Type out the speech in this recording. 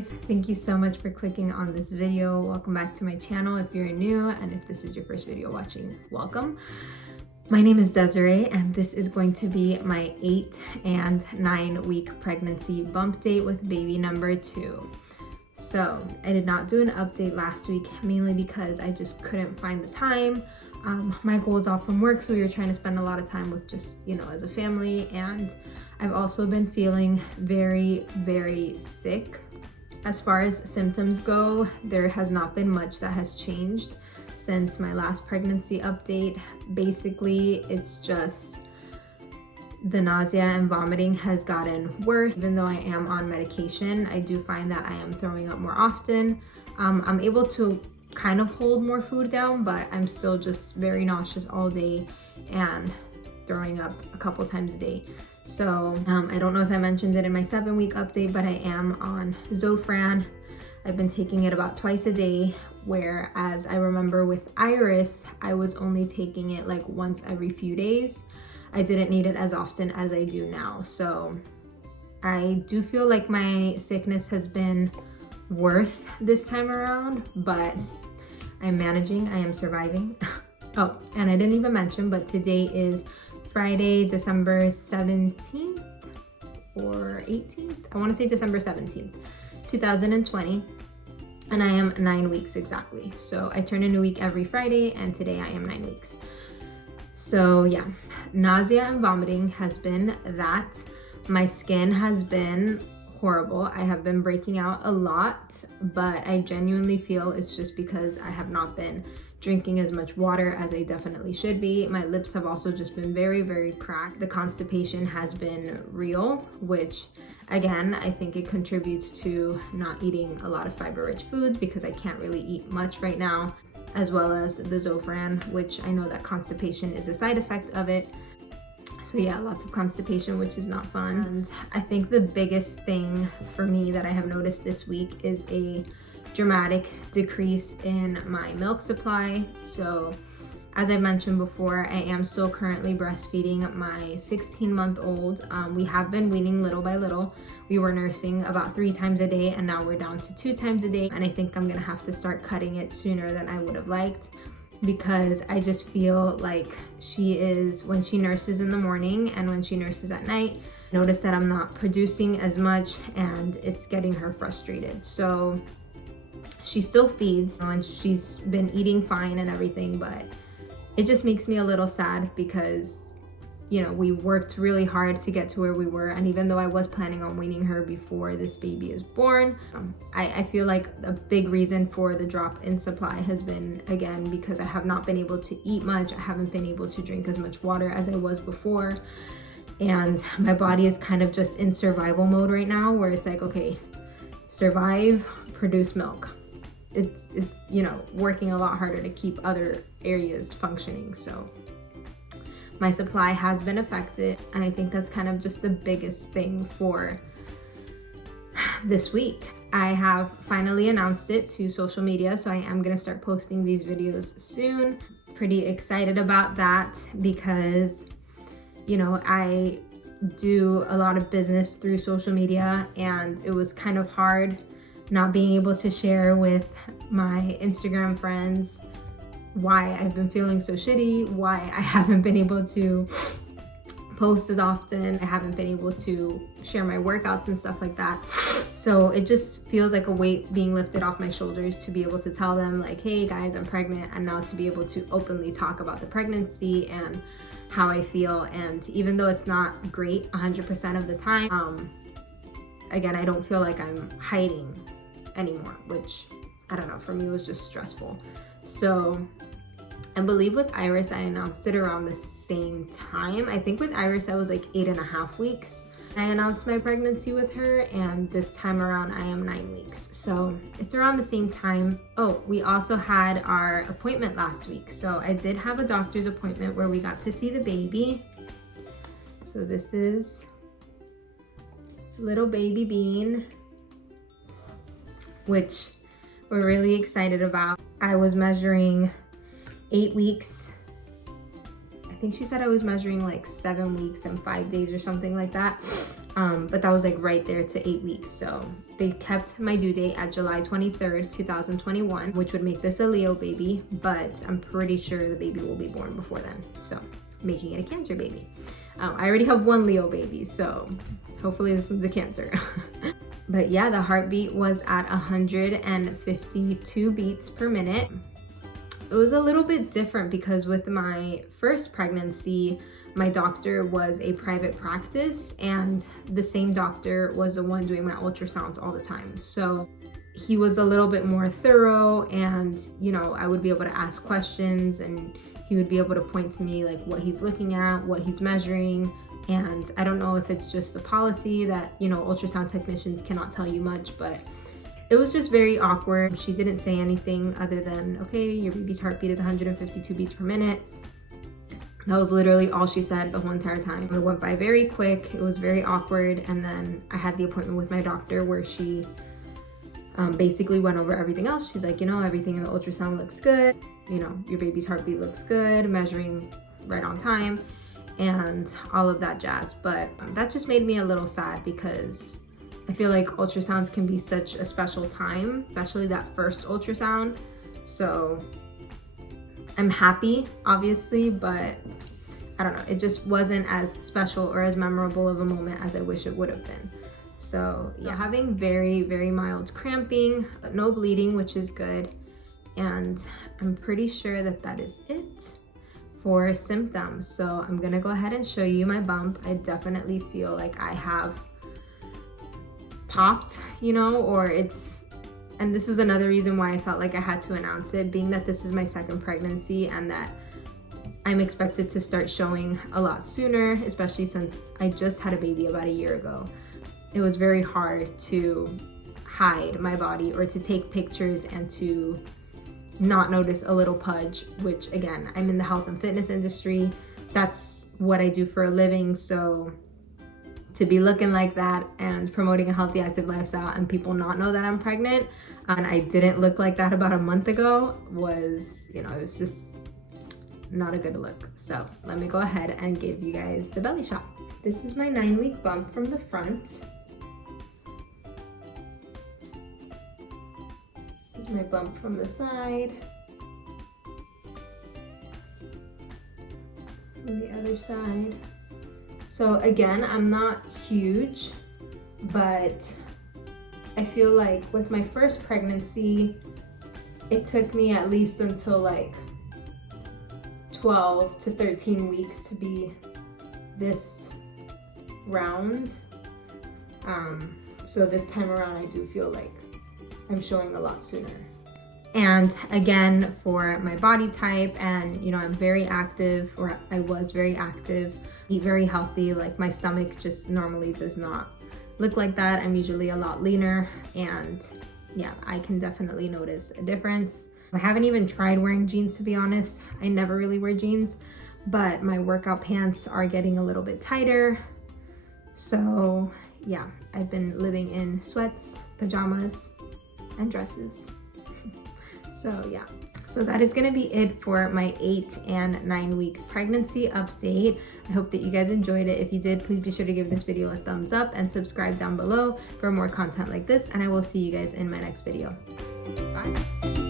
guys, thank you so much for clicking on this video. Welcome back to my channel if you're new, and if this is your first video watching, welcome. My name is Desiree, and this is going to be my 8 and 9 week pregnancy bump date with baby number 2. So I did not do an update last week, mainly because I just couldn't find the time. Michael was off from work, so we were trying to spend a lot of time with just, as a family. And I've also been feeling very, very sick. As far as symptoms go, there has not been much that has changed since my last pregnancy update. Basically, it's just the nausea and vomiting has gotten worse. Even though I am on medication, I do find that I am throwing up more often. I'm able to kind of hold more food down, but I'm still just very nauseous all day and throwing up a couple times a day. So I don't know if I mentioned it in my 7-week update, but I am on Zofran. I've been taking it about twice a day, whereas I remember with Iris, I was only taking it like once every few days. I didn't need it as often as I do now. So I do feel like my sickness has been worse this time around, but I'm managing, I am surviving. Oh, and I didn't even mention, but today is Friday, December 17th or 18th? I want to say December 17th, 2020. And I am 9 weeks exactly. So I turn a new week every Friday, and today I am 9 weeks. So yeah, nausea and vomiting has been that. My skin has been horrible. I have been breaking out a lot, but I genuinely feel it's just because I have not been drinking as much water as I definitely should be. My lips have also just been very, very cracked. The constipation has been real, which again, I think it contributes to not eating a lot of fiber-rich foods because I can't really eat much right now, as well as the Zofran, which I know that constipation is a side effect of it. So yeah, lots of constipation, which is not fun. And I think the biggest thing for me that I have noticed this week is a dramatic decrease in my milk supply. So as I mentioned before, I am still currently breastfeeding my 16-month-old. We have been weaning little by little. We were nursing about 3 times a day, and now we're down to 2 times a day. And I think I'm gonna have to start cutting it sooner than I would have liked, because I just feel like she is, when she nurses in the morning and when she nurses at night, notice that I'm not producing as much, and it's getting her frustrated. So she still feeds and she's been eating fine and everything, but it just makes me a little sad because we worked really hard to get to where we were. And even though I was planning on weaning her before this baby is born, I feel like a big reason for the drop in supply has been, again, because I have not been able to eat much. I haven't been able to drink as much water as I was before. And my body is kind of just in survival mode right now, where it's like, okay, survive, produce milk. It's working a lot harder to keep other areas functioning. So my supply has been affected, and I think that's kind of just the biggest thing for this week. I have finally announced it to social media, so I am gonna start posting these videos soon. Pretty excited about that because I do a lot of business through social media, and it was kind of hard not being able to share with my Instagram friends why I've been feeling so shitty, why I haven't been able to post as often, I haven't been able to share my workouts and stuff like that. So it just feels like a weight being lifted off my shoulders to be able to tell them like, hey guys, I'm pregnant, and now to be able to openly talk about the pregnancy and how I feel. And even though it's not great 100% of the time, again, I don't feel like I'm hiding anymore, which I don't know, for me was just stressful. So I believe with Iris, I announced it around the same time. I think with Iris, I was like 8.5 weeks. I announced my pregnancy with her, and this time around I am 9 weeks. So it's around the same time. Oh, we also had our appointment last week. So I did have a doctor's appointment where we got to see the baby. So this is little baby Bean, which we're really excited about. I was measuring 8 weeks. I think she said I was measuring like 7 weeks and 5 days or something like that. but that was like right there to 8 weeks. So they kept my due date at July 23rd, 2021, which would make this a Leo baby, but I'm pretty sure the baby will be born before then. So making it a Cancer baby. I already have one Leo baby, so hopefully this one's a Cancer. But yeah, the heartbeat was at 152 beats per minute. It was a little bit different because with my first pregnancy, my doctor was a private practice, and the same doctor was the one doing my ultrasounds all the time. So he was a little bit more thorough, and you know, I would be able to ask questions and he would be able to point to me like what he's looking at, what he's measuring. And I don't know if it's just the policy that, you know, ultrasound technicians cannot tell you much, but it was just very awkward. She didn't say anything other than, okay, your baby's heartbeat is 152 beats per minute. That was literally all she said the whole entire time. It went by very quick. It was very awkward. And then I had the appointment with my doctor where she basically went over everything else. She's like, you know, everything in the ultrasound looks good. You know, your baby's heartbeat looks good, measuring right on time, and all of that jazz. But that just made me a little sad because I feel like ultrasounds can be such a special time, especially that first ultrasound. So I'm happy, obviously, but I don't know, it just wasn't as special or as memorable of a moment as I wish it would have been. So yeah, having very, very mild cramping, but no bleeding, which is good. And I'm pretty sure that that is it for symptoms. So I'm gonna go ahead and show you my bump. I definitely feel like I have popped, you know, or and this is another reason why I felt like I had to announce it, being that this is my second pregnancy and that I'm expected to start showing a lot sooner, especially since I just had a baby about a year ago. It was very hard to hide my body or to take pictures and to not notice a little pudge, which again, I'm in the health and fitness industry. That's what I do for a living. So to be looking like that and promoting a healthy, active lifestyle and people not know that I'm pregnant, and I didn't look like that about a month ago, was, you know, it was just not a good look. So let me go ahead and give you guys the belly shot. This is my 9-week bump from the front. This is my bump from the side. From the other side. So again, I'm not huge, but I feel like with my first pregnancy, it took me at least until like 12 to 13 weeks to be this round. So this time around, I do feel like I'm showing a lot sooner. And again, for my body type, and you know, I'm very active, or I was very active, eat very healthy. Like my stomach just normally does not look like that. I'm usually a lot leaner, and yeah, I can definitely notice a difference. I haven't even tried wearing jeans, to be honest. I never really wear jeans, but my workout pants are getting a little bit tighter. So yeah, I've been living in sweats, pajamas, and dresses. So yeah, so that is gonna be it for my 8 and 9-week pregnancy update. I hope that you guys enjoyed it. If you did, please be sure to give this video a thumbs up and subscribe down below for more content like this, and I will see you guys in my next video. Bye.